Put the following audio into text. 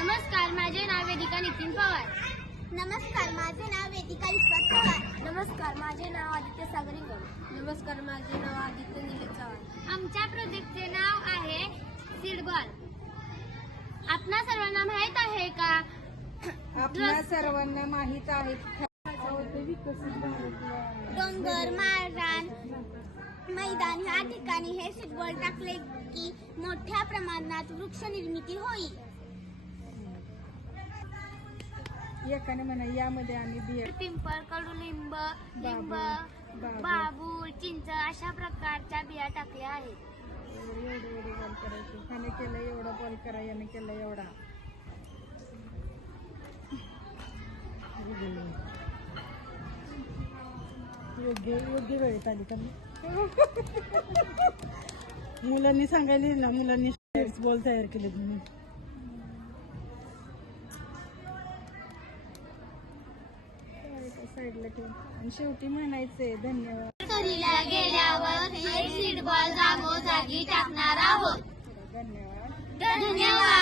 नमस्कार, माझे नाव वेदिका नितीन पवार. नमस्कार, माझे नाव वेदिका विश्वास पवार. नमस्कार, माझे नाव आदित्य सागरीकर. नमस्कार, माझे नाव आदित्य निलेश चव्हाण. आमच्या प्रोजेक्टचे नाव आहे सीडबॉल. आपणा सर्वांना माहित आहे का? आपल्या सर्वांना माहित आहे डोंगर, माळरान, मैदान या ठिकाणी हे सीडबॉल टाकले की मोठ्या प्रमाणात वृक्ष निर्मिती होईल. एकाने म्हणा यामध्ये आम्ही बिया पिंपळ, कडुलिंब, लिंब, बाबूळ, चिंच अशा प्रकारच्या बिया टाकल्या आहेत. एवढे बॉल करायचे. ह्याने केलं एवढा बॉल करा, याने केलं एवढा. योग्य वेळेत आली का मुलांनी सांगायला ना, मुलांनी बॉल तयार केले तुम्ही. साईडला ठेवून आणि शेवटी म्हणायचंय धन्यवाद. सहलीला गेल्यावर हे सीडबॉल जागोजागी टाकणार आहोत. धन्यवाद. धन्यवाद.